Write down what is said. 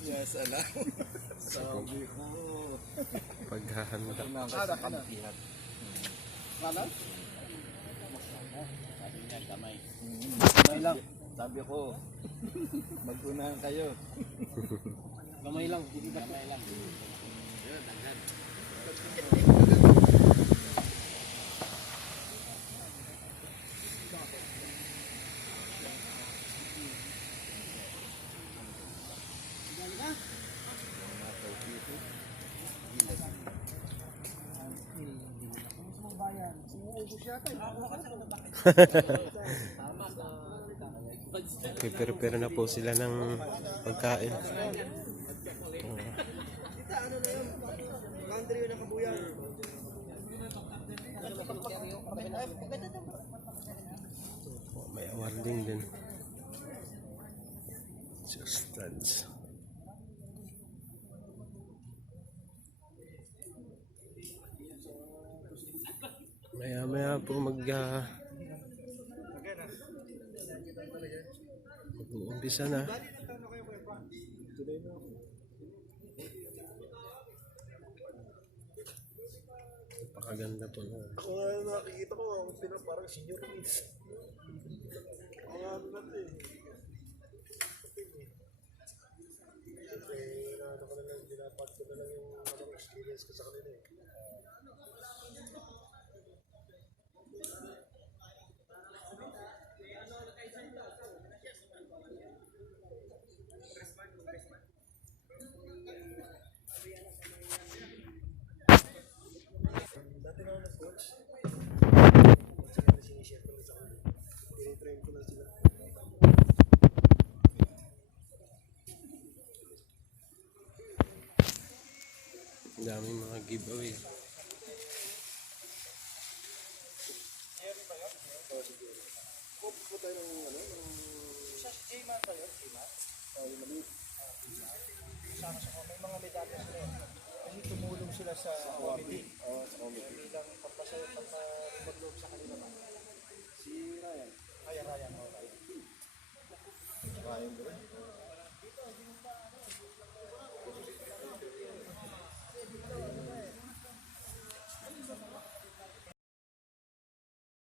Yes, alam. Sabi ko. Paghahanda. Gamay lang. Sabi ko. Mag-unahan kayo. Gamay lang. Gamay lang. Prepare na po sila ng pagkain. May awarding din. Just dance. Maya po mag-uumpisa na. Napakaganda po na. Ako nga nakikita ko, parang senior kids. Mga ano natin eh. Siyempre, ano ko na lang, dinapat ko na lang yung experience ko sa kanila eh. Dati na ako na-coach. Saka na sinishare ko na sa kanila. Tinitrain ko na sila. Ang daming mga giveaway. Coach mo tayo ng ano? Sa J-Man tayo? J-Man? Yung maliit. May mga medalya sila. Kasi tumulong sila sa committee. Oo, sa committee. Bilang pagpapaloob sa kanila ba? Si Ryan. Ryan. Ryan ba rin?